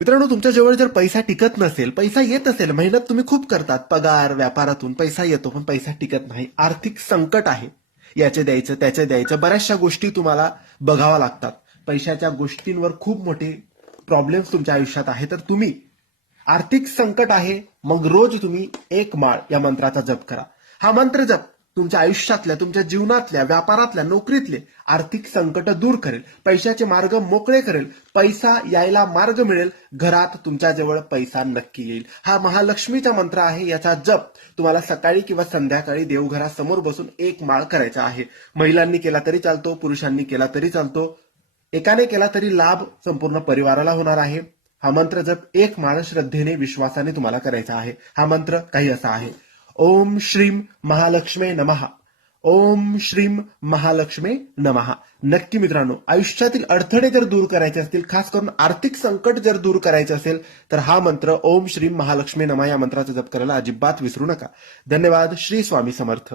मित्रांनो, तुमच्या जवळ जर पैसा टिकत नसेल, पैसा येत असेल, मेहनत तुम्ही खूप करतात, पगार व्यापारातून पैसा येतो, पण पैसा टिकत नाही, आर्थिक संकट आहे, याचे द्यायचं त्याचे द्यायचं, बऱ्याचशा गोष्टी तुम्हाला बघाव्या लागतात, पैशाच्या गोष्टींवर खूप मोठे प्रॉब्लेम्स तुमच्या आयुष्यात आहे, तर तुम्ही आर्थिक संकट आहे, मग रोज तुम्ही एक माळ या मंत्राचा जप करा. हा मंत्र जप तुमच्या आयुष्यातल्या, तुमच्या जीवनातल्या, व्यापारातल्या, नोकरीतले आर्थिक संकट दूर करेल, पैशाचे मार्ग मोकळे करेल, पैसा यायला मार्ग मिळेल, घरात तुमच्याजवळ पैसा नक्की येईल. हा महालक्ष्मीचा मंत्र आहे. याचा जप तुम्हाला सकाळी किंवा संध्याकाळी देवघरासमोर बसून एक माळ करायचा आहे. महिलांनी केला तरी चालतो, पुरुषांनी केला तरी चालतो, एकाने केला तरी लाभ संपूर्ण परिवाराला होणार आहे. हा मंत्र जप एक माळ श्रद्धेने विश्वासाने तुम्हाला करायचा आहे. हा मंत्र काही असा आहे: ओम श्रीम महालक्ष्मे नमः, ओम श्रीम महालक्ष्मे नमः. नक्की मित्रांनो, आयुष्यातील अडथळे जर दूर करायचे असतील, खास करून आर्थिक संकट जर दूर करायचे असेल, तर हा मंत्र ओम श्रीम महालक्ष्मे नमः या मंत्राचा जप करायला अजिबात विसरू नका. धन्यवाद. श्री स्वामी समर्थ.